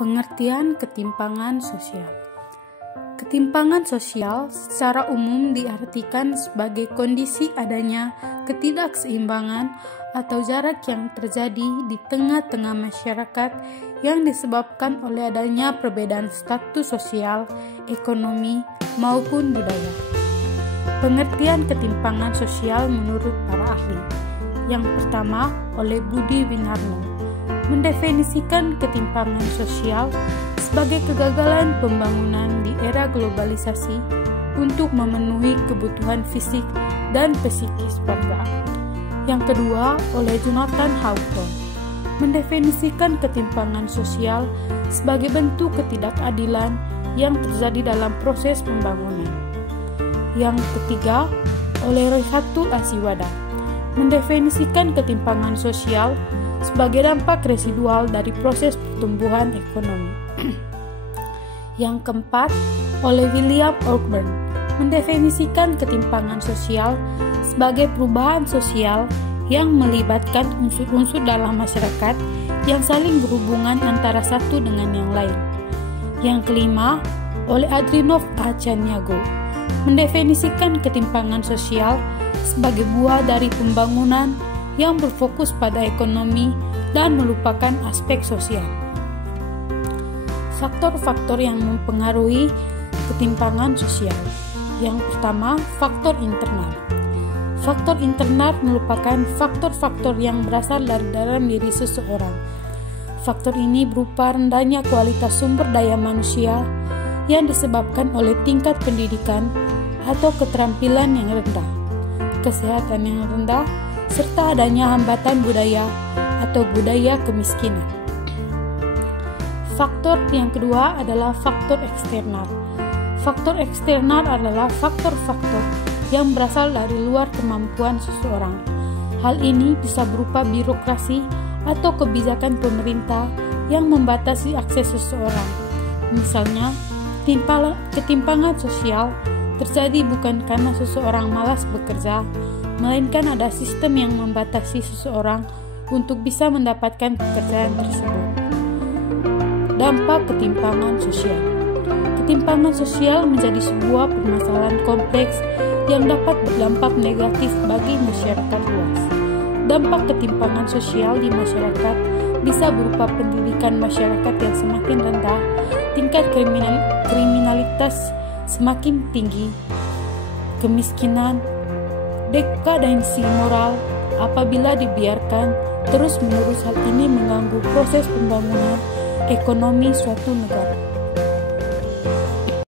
Pengertian ketimpangan sosial. Ketimpangan sosial secara umum diartikan sebagai kondisi adanya ketidakseimbangan atau jarak yang terjadi di tengah-tengah masyarakat yang disebabkan oleh adanya perbedaan status sosial, ekonomi, maupun budaya. Pengertian ketimpangan sosial menurut para ahli. Yang pertama oleh Budi Winarno mendefinisikan ketimpangan sosial sebagai kegagalan pembangunan di era globalisasi untuk memenuhi kebutuhan fisik dan psikis warga. Yang kedua oleh Jonathan Hawthorne mendefinisikan ketimpangan sosial sebagai bentuk ketidakadilan yang terjadi dalam proses pembangunan. Yang ketiga oleh Rehatul Asiwada mendefinisikan ketimpangan sosial sebagai dampak residual dari proses pertumbuhan ekonomi. Yang keempat, oleh William Orkburn, mendefinisikan ketimpangan sosial sebagai perubahan sosial yang melibatkan unsur-unsur dalam masyarakat yang saling berhubungan antara satu dengan yang lain. Yang kelima, oleh Adrinov Acaniago, mendefinisikan ketimpangan sosial sebagai buah dari pembangunan yang berfokus pada ekonomi dan melupakan aspek sosial. Faktor-faktor yang mempengaruhi ketimpangan sosial. Yang pertama, faktor internal. Faktor internal merupakan faktor-faktor yang berasal dari dalam diri seseorang. Faktor ini berupa rendahnya kualitas sumber daya manusia yang disebabkan oleh tingkat pendidikan atau keterampilan yang rendah, kesehatan yang rendah, serta adanya hambatan budaya atau budaya kemiskinan. Faktor yang kedua adalah faktor eksternal. Faktor eksternal adalah faktor-faktor yang berasal dari luar kemampuan seseorang. Hal ini bisa berupa birokrasi atau kebijakan pemerintah yang membatasi akses seseorang. Misalnya, ketimpangan sosial terjadi bukan karena seseorang malas bekerja, melainkan ada sistem yang membatasi seseorang untuk bisa mendapatkan pekerjaan tersebut. Dampak ketimpangan sosial. Ketimpangan sosial menjadi sebuah permasalahan kompleks yang dapat berdampak negatif bagi masyarakat luas. Dampak ketimpangan sosial di masyarakat bisa berupa pendidikan masyarakat yang semakin rendah, tingkat kriminalitas semakin tinggi, kemiskinan, dekadensi moral apabila dibiarkan terus-menerus. Hal ini mengganggu proses pembangunan ekonomi suatu negara.